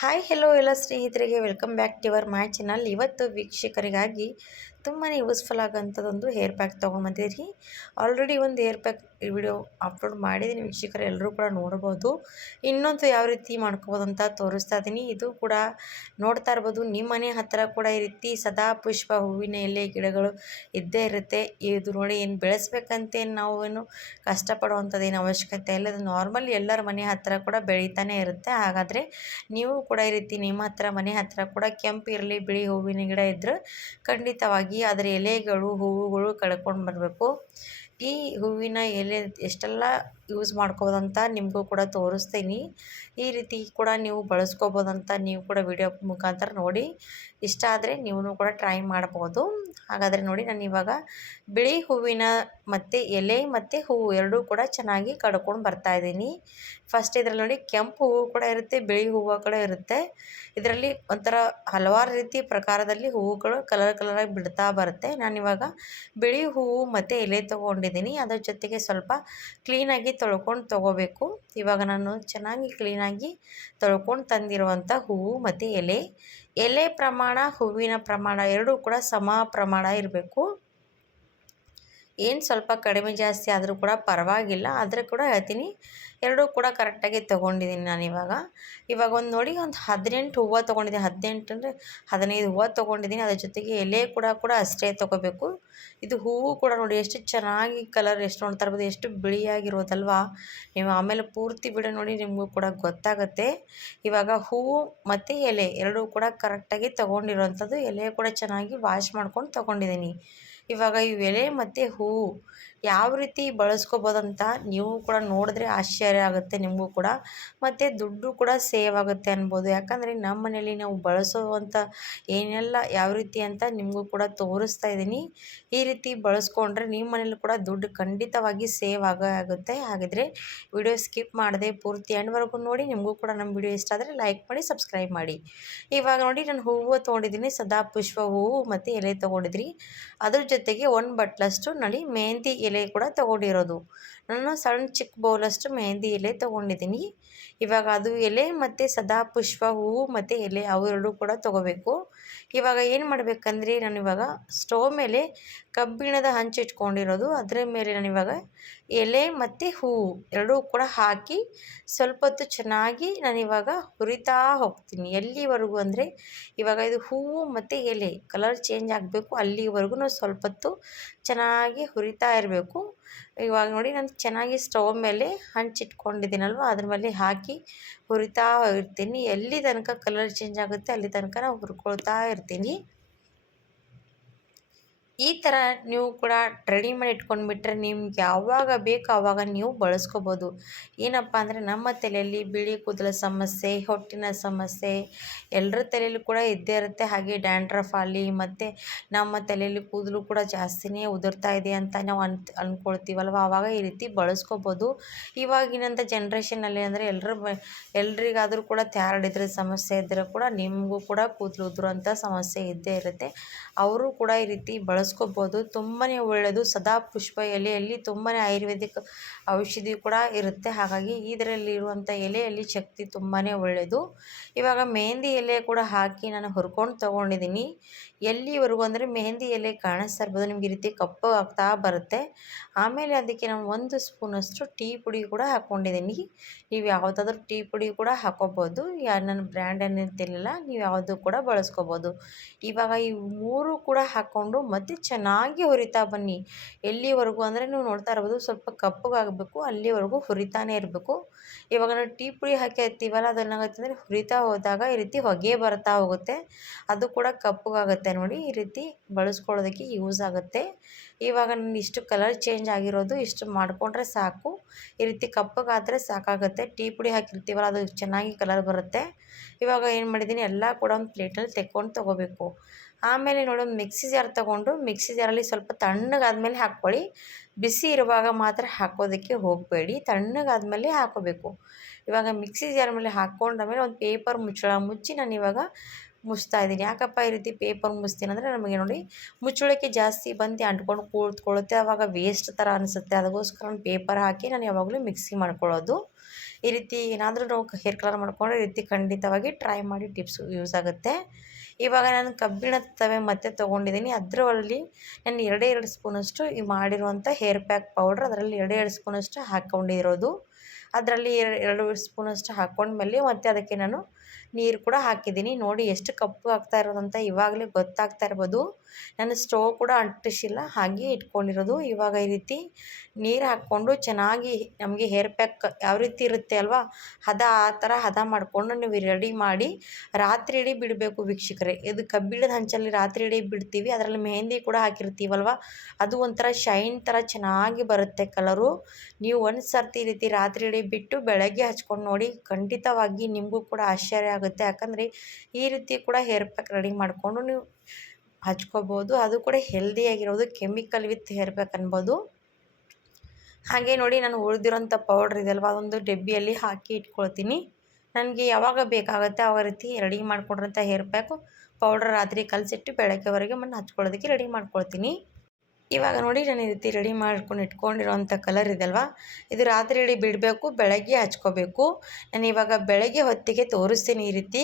Hi hello ಎಲ್ಲ ಸ್ನೇಹಿತರಿಗೆ welcome back to your my channel. ಇವತ್ತು ವೀಕ್ಷಕರಿಗಾಗಿ ತುಂಬಾ ಯೂಸ್ಫುಲ್ ಆಗೋಂಥದ್ದೊಂದು ಹೇರ್ ಪ್ಯಾಕ್ ತೊಗೊಂಬಂದಿರಿ. ಆಲ್ರೆಡಿ ಒಂದು ಹೇರ್ ಪ್ಯಾಕ್ ವಿಡಿಯೋ ಅಪ್ಲೋಡ್ ಮಾಡಿದ್ದೀನಿ ವೀಕ್ಷಕರು, ಎಲ್ಲರೂ ಕೂಡ ನೋಡ್ಬೋದು. ಇನ್ನೊಂದು ಯಾವ ರೀತಿ ಮಾಡ್ಕೋಬೋದು ಅಂತ ತೋರಿಸ್ತಾ ಇದ್ದೀನಿ. ಇದು ಕೂಡ ನೋಡ್ತಾ ಇರ್ಬೋದು, ನಿಮ್ಮ ಮನೆ ಹತ್ತಿರ ಕೂಡ ಈ ರೀತಿ ಸದಾ ಪುಷ್ಪ ಹೂವಿನ ಎಲೆ ಗಿಡಗಳು ಇದ್ದೇ ಇರುತ್ತೆ. ಇದು ನೋಡಿ, ಏನು ಬೆಳೆಸ್ಬೇಕಂತೇನು ನಾವು ಏನು ಕಷ್ಟಪಡುವಂಥದ್ದು ಏನು ಅವಶ್ಯಕತೆ ಇಲ್ಲ. ಅದು ನಾರ್ಮಲ್ ಎಲ್ಲರ ಮನೆ ಹತ್ತಿರ ಕೂಡ ಬೆಳೀತಾನೆ ಇರುತ್ತೆ. ಹಾಗಾದರೆ ನೀವು ಕೂಡ ಈ ರೀತಿ ನಿಮ್ಮ ಹತ್ರ ಮನೆ ಹತ್ತಿರ ಕೂಡ ಕೆಂಪು ಇರಲಿ ಬಿಳಿ ಹೂವಿನ ಗಿಡ ಇದ್ದರೆ ಖಂಡಿತವಾಗಿ ಅದರ ಎಲೆಗಳು ಹೂವುಗಳು ಕಳ್ಕೊಂಡು ಬರಬೇಕು. ಈ ಹೂವಿನ ಎಲೆ ಎಷ್ಟೆಲ್ಲ ಯೂಸ್ ಮಾಡ್ಕೋಬೋದಂತ ನಿಮಗೂ ಕೂಡ ತೋರಿಸ್ತೀನಿ. ಈ ರೀತಿ ಕೂಡ ನೀವು ಬಳಸ್ಕೋಬೋದಂತ ನೀವು ಕೂಡ ವಿಡಿಯೋ ಮುಖಾಂತರ ನೋಡಿ. ಇಷ್ಟ ಆದರೆ ನೀವು ಕೂಡ ಟ್ರೈ ಮಾಡ್ಬೋದು. ಹಾಗಾದರೆ ನೋಡಿ, ನಾನು ಇವಾಗ ಬಿಳಿ ಹೂವಿನ ಮತ್ತು ಎಲೆ ಮತ್ತು ಹೂವು ಎರಡೂ ಕೂಡ ಚೆನ್ನಾಗಿ ಕಡ್ಕೊಂಡು ಬರ್ತಾಯಿದ್ದೀನಿ. ಫಸ್ಟ್ ಇದರಲ್ಲಿ ನೋಡಿ, ಕೆಂಪು ಹೂವು ಕೂಡ ಇರುತ್ತೆ, ಬಿಳಿ ಹೂವು ಕೂಡ ಇರುತ್ತೆ. ಇದರಲ್ಲಿ ಒಂಥರ ಹಲವಾರು ರೀತಿ ಪ್ರಕಾರದಲ್ಲಿ ಹೂವುಗಳು ಕಲರಾಗಿ ಬಿಡ್ತಾ ಬರುತ್ತೆ. ನಾನಿವಾಗ ಬಿಳಿ ಹೂವು ಮತ್ತು ಎಲೆ ತೊಗೊಂಡಿದ್ದೀನಿ. ಅದರ ಜೊತೆಗೆ ಸ್ವಲ್ಪ ಕ್ಲೀನಾಗಿ ತೊಳ್ಕೊಂಡು ತೊಗೋಬೇಕು. ಇವಾಗ ನಾನು ಚೆನ್ನಾಗಿ ಕ್ಲೀನಾಗಿ ತೊಳ್ಕೊಂಡು ತಂದಿರುವಂಥ ಹೂವು ಮತ್ತು ಎಲೆ ಪ್ರಮಾಣ, ಹೂವಿನ ಪ್ರಮಾಣ ಎರಡೂ ಕೂಡ ಸಮ ಪ್ರಮಾಣ ಇರಬೇಕು. ಏನು ಸ್ವಲ್ಪ ಕಡಿಮೆ ಜಾಸ್ತಿ ಆದರೂ ಕೂಡ ಪರವಾಗಿಲ್ಲ, ಆದರೆ ಕೂಡ ಹೇಳ್ತೀನಿ, ಎರಡೂ ಕೂಡ ಕರೆಕ್ಟಾಗಿ ತೊಗೊಂಡಿದ್ದೀನಿ ನಾನು. ಇವಾಗ ಒಂದು ನೋಡಿ, ಒಂದು 18 ಹೂವು ತೊಗೊಂಡಿದ್ದೀನಿ. 18 ಅಂದರೆ 15 ಹೂವು ತೊಗೊಂಡಿದ್ದೀನಿ. ಅದ್ರ ಜೊತೆಗೆ ಎಲೆ ಕೂಡ ಅಷ್ಟೇ ತೊಗೋಬೇಕು. ಇದು ಹೂವು ಕೂಡ ನೋಡಿ ಎಷ್ಟು ಚೆನ್ನಾಗಿ ಕಲರ್, ಎಷ್ಟು ನೋಡ್ತಾ ಇರ್ಬೋದು, ಎಷ್ಟು ಬಿಳಿಯಾಗಿರೋದಲ್ವಾ. ನೀವು ಆಮೇಲೆ ಪೂರ್ತಿ ವಿಡಿಯೋ ನೋಡಿ, ನಿಮಗೂ ಕೂಡ ಗೊತ್ತಾಗುತ್ತೆ. ಇವಾಗ ಹೂವು ಮತ್ತು ಎಲೆ ಎರಡೂ ಕೂಡ ಕರೆಕ್ಟಾಗಿ ತೊಗೊಂಡಿರೋವಂಥದ್ದು. ಎಲೆ ಕೂಡ ಚೆನ್ನಾಗಿ ವಾಶ್ ಮಾಡ್ಕೊಂಡು ತೊಗೊಂಡಿದ್ದೀನಿ. ಇವಾಗ ಈ ಎಲೆ ಮತ್ತು ಹೂವು ಯಾವ ರೀತಿ ಬಳಸ್ಕೋಬೋದಂತ ನೀವು ಕೂಡ ನೋಡಿದ್ರೆ ಆಶ್ಚರ್ಯ ಆಗುತ್ತೆ ನಿಮಗೂ ಕೂಡ, ಮತ್ತು ದುಡ್ಡು ಕೂಡ ಸೇವ್ ಆಗುತ್ತೆ ಅನ್ಬೋದು. ಯಾಕಂದರೆ ನಮ್ಮ ಮನೇಲಿ ನಾವು ಬಳಸೋವಂಥ ಏನೆಲ್ಲ ಯಾವ ರೀತಿ ಅಂತ ನಿಮಗೂ ಕೂಡ ತೋರಿಸ್ತಾ ಇದ್ದೀನಿ. ಈ ರೀತಿ ಬಳಸ್ಕೊಂಡ್ರೆ ನಿಮ್ಮ ಮನೇಲಿ ಕೂಡ ದುಡ್ಡು ಖಂಡಿತವಾಗಿ ಸೇವ್ ಆಗುತ್ತೆ. ಹಾಗಿದ್ರೆ ವಿಡಿಯೋ ಸ್ಕಿಪ್ ಮಾಡದೆ ಪೂರ್ತಿ ಎಂಡ್ವರೆಗೂ ನೋಡಿ. ನಿಮಗೂ ಕೂಡ ನಮ್ಮ ವಿಡಿಯೋ ಇಷ್ಟ ಆದರೆ ಲೈಕ್ ಮಾಡಿ, ಸಬ್ಸ್ಕ್ರೈಬ್ ಮಾಡಿ. ಇವಾಗ ನೋಡಿ, ನಾನು ಹೂವು ತೊಗೊಂಡಿದ್ದೀನಿ, ಸದಾ ಪುಷ್ಪ ಹೂವು ಮತ್ತು ಎಲೆ ತೊಗೊಂಡಿದ್ರಿ. ಅದ್ರ ಜೊತೆಗೆ ಒಂದು ಬಟ್ಲಷ್ಟು ನೋಡಿ ಮೆಹಂದಿ ಎಲೆ ಕೂಡ ತೊಗೊಂಡಿರೋದು. ನಾನು ಚಿಕ್ಕ ಬೌಲಷ್ಟು ಮೆಹಂದಿ ಎಲೆ ತೊಗೊಂಡಿದ್ದೀನಿ. ಇವಾಗ ಅದು ಎಲೆ ಮತ್ತು ಸದಾ ಪುಷ್ಪ ಹೂವು ಮತ್ತು ಎಲೆ ಅವೆರಡೂ ಕೂಡ ತೊಗೋಬೇಕು. ಇವಾಗ ಏನು ಮಾಡಬೇಕಂದ್ರೆ, ನಾನಿವಾಗ ಸ್ಟವ್ ಮೇಲೆ ಕಬ್ಬಿಣದ ಹಂಚು ಇಟ್ಕೊಂಡಿರೋದು, ಅದರ ಮೇಲೆ ನಾನಿವಾಗ ಎಲೆ ಮತ್ತು ಹೂವು ಎರಡೂ ಕೂಡ ಹಾಕಿ ಸ್ವಲ್ಪ ಹೊತ್ತು ಚೆನ್ನಾಗಿ ನಾನಿವಾಗ ಹುರಿತಾ ಹೋಗ್ತೀನಿ. ಎಲ್ಲಿವರೆಗೂ ಅಂದರೆ, ಇವಾಗ ಇದು ಹೂವು ಮತ್ತು ಎಲೆ ಕಲರ್ ಚೇಂಜ್ ಆಗಬೇಕು, ಅಲ್ಲಿವರೆಗೂ ನಾವು ಸ್ವಲ್ಪ ಹೊತ್ತು ಚೆನ್ನಾಗಿ ಹುರಿತಾ ಇರಬೇಕು. ಇವಾಗ ನೋಡಿ, ನಾನು ಚೆನ್ನಾಗಿ ಸ್ಟವ್ ಮೇಲೆ ಹಂಚಿಟ್ಕೊಂಡಿದ್ದೀನಲ್ವ, ಅದ್ರ ಮೇಲೆ ಹಾಕಿ ಹುರಿತಾ ಇರ್ತೀನಿ. ಎಲ್ಲಿ ತನಕ ಕಲರ್ ಚೇಂಜ್ ಆಗುತ್ತೆ ಅಲ್ಲಿ ತನಕ ನಾವು ಹುರ್ಕೊಳ್ತಾ ಇರ್ತೀನಿ. ಈ ಥರ ನೀವು ಕೂಡ ರೆಡಿ ಮಾಡಿ ಇಟ್ಕೊಂಡ್ಬಿಟ್ರೆ ನಿಮ್ಗೆ ಯಾವಾಗ ಬೇಕು ಆವಾಗ ನೀವು ಬಳಸ್ಕೋಬೋದು. ಏನಪ್ಪ ಅಂದರೆ, ನಮ್ಮ ತಲೆಯಲ್ಲಿ ಬಿಳಿ ಕೂದಲ ಸಮಸ್ಯೆ, ಹೊಟ್ಟಿನ ಸಮಸ್ಯೆ ಎಲ್ಲರ ತಲೆಯಲ್ಲೂ ಕೂಡ ಇದ್ದೇ ಇರುತ್ತೆ. ಹಾಗೆ ಡ್ಯಾಂಡ್ರಫ್ ಆಗಲಿ, ಮತ್ತು ನಮ್ಮ ತಲೆಯಲ್ಲಿ ಕೂದಲು ಕೂಡ ಜಾಸ್ತಿನೇ ಉದುರ್ತಾ ಇದೆ ಅಂತ ನಾವು ಅಂದ್ಕೊಳ್ತೀವಲ್ವ, ಆವಾಗ ಈ ರೀತಿ ಬಳಸ್ಕೋಬೋದು. ಇವಾಗಿನಂಥ ಜನ್ರೇಷನಲ್ಲಿ ಅಂದರೆ ಎಲ್ರಿಗಾದರೂ ಕೂಡ ಥೈರಾಯ್ಡ್ ಇದ್ರೆ ಸಮಸ್ಯೆ ಇದ್ದರೆ ಕೂಡ ನಿಮಗೂ ಕೂಡ ಕೂದಲು ಉದುರುವಂಥ ಸಮಸ್ಯೆ ಇದ್ದೇ ಇರುತ್ತೆ. ಅವರು ಕೂಡ ಈ ರೀತಿ ಬಳಸ್ಕೋಬೋದು. ತುಂಬಾ ಒಳ್ಳೆಯದು. ಸದಾ ಪುಷ್ಪ ಎಲೆಯಲ್ಲಿ ತುಂಬಾ ಆಯುರ್ವೇದಿಕ್ ಔಷಧಿ ಕೂಡ ಇರುತ್ತೆ. ಹಾಗಾಗಿ ಇದರಲ್ಲಿರುವಂಥ ಎಲೆಯಲ್ಲಿ ಶಕ್ತಿ ತುಂಬಾ ಒಳ್ಳೆಯದು. ಇವಾಗ ಮೆಹಂದಿ ಎಲೆ ಕೂಡ ಹಾಕಿ ನಾನು ಹುರ್ಕೊಂಡು ತೊಗೊಂಡಿದ್ದೀನಿ. ಎಲ್ಲಿವರೆಗೂ ಅಂದರೆ ಮೆಹಂದಿ ಎಲೆ ಕಾಣಿಸ್ತಾ ಇರ್ಬೋದು ನಿಮ್ಗೆ, ಈ ರೀತಿ ಕಪ್ಪು ಆಗ್ತಾ ಬರುತ್ತೆ. ಆಮೇಲೆ ಅದಕ್ಕೆ ನಾನು 1 ಸ್ಪೂನಷ್ಟು ಟೀ ಪುಡಿ ಕೂಡ ಹಾಕ್ಕೊಂಡಿದ್ದೀನಿ. ನೀವು ಯಾವುದಾದ್ರೂ ಟೀ ಪುಡಿ ಕೂಡ ಹಾಕ್ಕೋಬೋದು. ನನ್ನ ಬ್ರ್ಯಾಂಡ್ ಏನಿರ್ತಿಲ್ಲ, ನೀವು ಯಾವುದು ಕೂಡ ಬಳಸ್ಕೋಬೋದು. ಇವಾಗ ಈ 3 ಕೂಡ ಹಾಕ್ಕೊಂಡು ಮತ್ತೆ ಚೆನ್ನಾಗಿ ಹುರಿತಾ ಬನ್ನಿ. ಎಲ್ಲಿವರೆಗೂ ಅಂದರೆ, ನೀವು ನೋಡ್ತಾ ಇರ್ಬೋದು ಸ್ವಲ್ಪ ಕಪ್ಪಗಾಗಬೇಕು, ಅಲ್ಲಿವರೆಗೂ ಹುರಿತಾನೇ ಇರಬೇಕು. ಇವಾಗ ನಾವು ಟೀ ಪುಡಿ ಹಾಕಿರ್ತೀವಲ್ಲ, ಅದೇನಾಗುತ್ತೆ ಅಂದರೆ ಹುರಿತಾ ಹೋದಾಗ ಈ ರೀತಿ ಹೊಗೆ ಬರ್ತಾ ಹೋಗುತ್ತೆ, ಅದು ಕೂಡ ಕಪ್ಪಗಾಗುತ್ತೆ ನೋಡಿ. ಈ ರೀತಿ ಬಳಸ್ಕೊಳ್ಳೋದಕ್ಕೆ ಯೂಸ್ ಆಗುತ್ತೆ. ಇವಾಗ ನಾನು ಇಷ್ಟು ಕಲರ್ ಚೇಂಜ್ ಆಗಿರೋದು ಇಷ್ಟು ಮಾಡಿಕೊಂಡ್ರೆ ಸಾಕು. ಈ ರೀತಿ ಕಪ್ಪಗಾದರೆ ಸಾಕಾಗುತ್ತೆ. ಟೀ ಪುಡಿ ಹಾಕಿರ್ತೀವಲ್ಲ, ಅದು ಚೆನ್ನಾಗಿ ಕಲರ್ ಬರುತ್ತೆ. ಇವಾಗ ಏನು ಮಾಡಿದ್ದೀನಿ, ಎಲ್ಲ ಕೂಡ ಒಂದು ಪ್ಲೇಟಲ್ಲಿ ತೊಗೋಬೇಕು. ಆಮೇಲೆ ನೋಡಿ, ಒಂದು ಮಿಕ್ಸಿ ಜಾರ್ ತೊಗೊಂಡು ಮಿಕ್ಸಿ ಜಾರಲ್ಲಿ ಸ್ವಲ್ಪ ತಣ್ಣಗಾದ್ಮೇಲೆ ಹಾಕ್ಕೊಳ್ಳಿ. ಬಿಸಿ ಇರುವಾಗ ಮಾತ್ರ ಹಾಕೋದಕ್ಕೆ ಹೋಗಬೇಡಿ, ತಣ್ಣಗಾದ್ಮೇಲೆ ಹಾಕೋಬೇಕು. ಇವಾಗ ಮಿಕ್ಸಿ ಜಾರ್ ಮೇಲೆ ಹಾಕ್ಕೊಂಡಾದ್ಮೇಲೆ ಒಂದು ಪೇಪರ್ ಮುಚ್ಚಳ ಮುಚ್ಚಿ ನಾನು ಇವಾಗ ಮುಚ್ತಾ ಇದ್ದೀನಿ. ಯಾಕಪ್ಪ ಈ ರೀತಿ ಪೇಪರ್ ಮುಚ್ತೀನಿ ಅಂದರೆ, ನಮಗೆ ನೋಡಿ ಮುಚ್ಚಳಕ್ಕೆ ಜಾಸ್ತಿ ಬಂದು ಅಂಟ್ಕೊಂಡು ಕೂತ್ಕೊಳ್ಳುತ್ತೆ, ಆವಾಗ ವೇಸ್ಟ್ ಥರ ಅನಿಸುತ್ತೆ. ಅದಕ್ಕೋಸ್ಕರ ಒಂದು ಪೇಪರ್ ಹಾಕಿ ನಾನು ಯಾವಾಗಲೂ ಮಿಕ್ಸಿ ಮಾಡ್ಕೊಳ್ಳೋದು. ಈ ರೀತಿ ಏನಾದರೂ ನಾವು ಹೇರ್ ಕಲರ್ ಮಾಡ್ಕೊಂಡ್ರೆ ಈ ರೀತಿ ಖಂಡಿತವಾಗಿ ಟ್ರೈ ಮಾಡಿ, ಟಿಪ್ಸ್ ಯೂಸ್ ಆಗುತ್ತೆ. ಇವಾಗ ನಾನು ಕಬ್ಬಿಣದ ತವೆ ಮತ್ತೆ ತೊಗೊಂಡಿದ್ದೀನಿ. ಅದರಲ್ಲಿ ನಾನು 2 ಸ್ಪೂನಷ್ಟು ಈ ಮಾಡಿರುವಂಥ ಹೇರ್ ಪ್ಯಾಕ್ ಪೌಡ್ರ್ ಅದರಲ್ಲಿ 2 ಸ್ಪೂನಷ್ಟು ಹಾಕ್ಕೊಂಡಿರೋದು. ಅದರಲ್ಲಿ 2 ಸ್ಪೂನಷ್ಟು ಹಾಕ್ಕೊಂಡ್ಮೇಲೆ ಮತ್ತೆ ಅದಕ್ಕೆ ನಾನು ನೀರು ಕೂಡ ಹಾಕಿದ್ದೀನಿ. ನೋಡಿ ಎಷ್ಟು ಕಪ್ಪು ಆಗ್ತಾ ಇರೋದಂತ ಇವಾಗಲೇ ಗೊತ್ತಾಗ್ತಾ ಇರ್ಬೋದು. ನಾನು ಸ್ಟವ್ ಕೂಡ ಅಂಟಿಸಿಲ್ಲ, ಹಾಗೆ ಇಟ್ಕೊಂಡಿರೋದು. ಇವಾಗ ಈ ರೀತಿ ನೀರು ಹಾಕ್ಕೊಂಡು ಚೆನ್ನಾಗಿ ನಮಗೆ ಹೇರ್ ಪ್ಯಾಕ್ ಯಾವ ರೀತಿ ಇರುತ್ತೆ ಅಲ್ವಾ, ಆ ಥರ ಹದ ಮಾಡಿಕೊಂಡು ನೀವು ರೆಡಿ ಮಾಡಿ ರಾತ್ರಿ ಇಡೀ ಬಿಡಬೇಕು ವೀಕ್ಷಕರೇ. ಇದು ಕಬ್ಬಿಣದ ಹಂಚಲ್ಲಿ ರಾತ್ರಿ ಇಡೀ ಬಿಡ್ತೀವಿ, ಅದರಲ್ಲಿ ಮೆಹಂದಿ ಕೂಡ ಹಾಕಿರ್ತೀವಲ್ವ, ಅದು ಒಂಥರ ಶೈನ್ ಥರ ಚೆನ್ನಾಗಿ ಬರುತ್ತೆ ಕಲರು. ನೀವು ಒಂದು ಸರ್ತಿ ಈ ರೀತಿ ರಾತ್ರಿ ಇಡೀ ಬಿಟ್ಟು ಬೆಳಗ್ಗೆ ಹಚ್ಕೊಂಡು ನೋಡಿ, ಖಂಡಿತವಾಗಿ ನಿಮಗೂ ಕೂಡ ಆಶ್ಚರ್ಯ ಆಗುತ್ತೆ. ಯಾಕಂದರೆ ಈ ರೀತಿ ಕೂಡ ಹೇರ್ ಪ್ಯಾಕ್ ರೆಡಿ ಮಾಡಿಕೊಂಡು ನೀವು ಹಚ್ಕೋಬೋದು. ಅದು ಕೂಡ ಹೆಲ್ದಿಯಾಗಿರೋದು, ಕೆಮಿಕಲ್ ವಿತ್ ಹೇರ್ ಪ್ಯಾಕ್ ಅನ್ಬೋದು. ಹಾಗೆ ನೋಡಿ, ನಾನು ಉಳಿದಿರೋಂಥ ಪೌಡ್ರ್ ಇದೆಯಲ್ವ, ಅದೊಂದು ಡಬ್ಬಿಯಲ್ಲಿ ಹಾಕಿ ಇಟ್ಕೊಳ್ತೀನಿ. ನನಗೆ ಯಾವಾಗ ಬೇಕಾಗುತ್ತೆ ಆವಾಗ ರೀತಿ ರೆಡಿ ಮಾಡ್ಕೊಂಡಿರೋಂಥ ಹೇರ್ ಪ್ಯಾಕು ಪೌಡ್ರ್ ರಾತ್ರಿ ಕಲಸಿಟ್ಟು ಬೆಳಗ್ಗೆವರೆಗೆ ಹಚ್ಕೊಳ್ಳೋದಕ್ಕೆ ರೆಡಿ ಮಾಡ್ಕೊಳ್ತೀನಿ. ಇವಾಗ ನೋಡಿ, ನಾನು ಈ ರೀತಿ ರೆಡಿ ಮಾಡ್ಕೊಂಡು ಇಟ್ಕೊಂಡಿರೋಂಥ ಕಲರ್ ಇದೆಯಲ್ವ, ಇದು ರಾತ್ರಿ ಇಡೀ ಬಿಡಬೇಕು, ಬೆಳಗ್ಗೆ ಹಚ್ಕೋಬೇಕು. ನಾನು ಇವಾಗ ಬೆಳಗ್ಗೆ ಹೊತ್ತಿಗೆ ತೋರಿಸ್ತೀನಿ. ಈ ರೀತಿ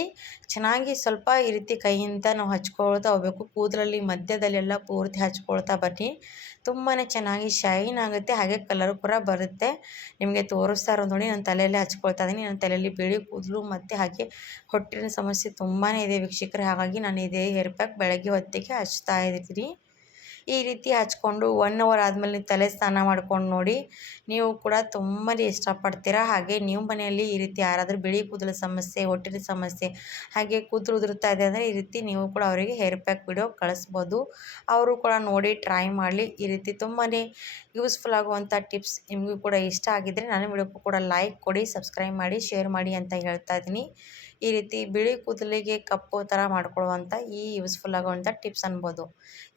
ಚೆನ್ನಾಗಿ ಸ್ವಲ್ಪ ಈ ರೀತಿ ಕೈಯಿಂದ ನಾವು ಹಚ್ಕೊಳ್ತಾ ಹೋಗಬೇಕು. ಕೂದಲಲ್ಲಿ ಮಧ್ಯದಲ್ಲೆಲ್ಲ ಪೂರ್ತಿ ಹಚ್ಕೊಳ್ತಾ ಬನ್ನಿ. ತುಂಬಾ ಚೆನ್ನಾಗಿ ಶೈನ್ ಆಗುತ್ತೆ, ಹಾಗೆ ಕಲರ್ ಕೂಡ ಬರುತ್ತೆ. ನಿಮಗೆ ತೋರಿಸ್ತಾ ಇರೋದು ನೋಡಿ, ನಾನು ತಲೆಯಲ್ಲೇ ಹಚ್ಕೊಳ್ತಾ ಇದ್ದೀನಿ. ನನ್ನ ತಲೆಯಲ್ಲಿ ಬಿಳಿ ಕೂದಲು ಮತ್ತು ಹಾಗೆ ಹೊಟ್ಟಿನ ಸಮಸ್ಯೆ ತುಂಬಾ ಇದೆ ವೀಕ್ಷಕರೇ. ಹಾಗಾಗಿ ನಾನು ಇದೇ ಹೇರ್ ಪ್ಯಾಕ್ ಬೆಳಗ್ಗೆ ಹೊತ್ತಿಗೆ ಹಚ್ತಾ ಇದ್ದೀನಿ. ಈ ರೀತಿ ಹಚ್ಕೊಂಡು 1 ಅವರ್ ಆದಮೇಲೆ ನೀವು ತಲೆ ಸ್ನಾನ ಮಾಡ್ಕೊಂಡು ನೋಡಿ, ನೀವು ಕೂಡ ತುಂಬಾ ಇಷ್ಟಪಡ್ತೀರಾ. ಹಾಗೆ ನೀವು ಮನೆಯಲ್ಲಿ ಈ ರೀತಿ ಯಾರಾದರೂ ಬಿಳಿ ಕೂದಲ ಸಮಸ್ಯೆ, ಹೊಟ್ಟಿನ ಸಮಸ್ಯೆ, ಹಾಗೆ ಕೂದಲು ಉದುರುತ್ತಾ ಇದೆ ಅಂದರೆ ಈ ರೀತಿ ನೀವು ಕೂಡ ಅವರಿಗೆ ಹೇರ್ ಪ್ಯಾಕ್ ವಿಡಿಯೋ ಕಳಿಸ್ಬೋದು. ಅವರು ಕೂಡ ನೋಡಿ ಟ್ರೈ ಮಾಡಲಿ. ಈ ರೀತಿ ತುಂಬಾ ಯೂಸ್ಫುಲ್ ಆಗುವಂಥ ಟಿಪ್ಸ್ ನಿಮಗೂ ಕೂಡ ಇಷ್ಟ ಆಗಿದ್ದರೆ ನನ್ನ ವಿಡಿಯೋಕ್ಕೂ ಕೂಡ ಲೈಕ್ ಕೊಡಿ, ಸಬ್ಸ್ಕ್ರೈಬ್ ಮಾಡಿ, ಶೇರ್ ಮಾಡಿ ಅಂತ ಹೇಳ್ತಾ ಇದ್ದೀನಿ. ಈ ರೀತಿ ಬಿಳಿ ಕೂದಲಿಗೆ ಕಪ್ಪು ಥರ ಮಾಡ್ಕೊಳ್ಳುವಂಥ ಈ ಯೂಸ್ಫುಲ್ ಆಗುವಂಥ ಟಿಪ್ಸ್ ಅನ್ಬೋದು.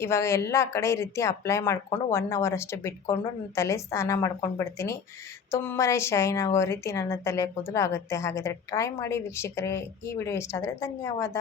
ಇವಾಗ ಎಲ್ಲ ಕಡೆ ಈ ರೀತಿ ಅಪ್ಲೈ ಮಾಡಿಕೊಂಡು 1 ಅವರ್ ಅಷ್ಟು ಬಿಟ್ಕೊಂಡು ನನ್ನ ತಲೆ ಸ್ನಾನ ಮಾಡ್ಕೊಂಡು ಬಿಡ್ತೀನಿ. ತುಂಬಾ ಶೈನ್ ಆಗೋ ರೀತಿ ನನ್ನ ತಲೆ ಕೂದಲು ಆಗುತ್ತೆ. ಹಾಗಾದರೆ ಟ್ರೈ ಮಾಡಿ ವೀಕ್ಷಕರೇ. ಈ ವಿಡಿಯೋ ಇಷ್ಟ ಆದರೆ ಧನ್ಯವಾದ.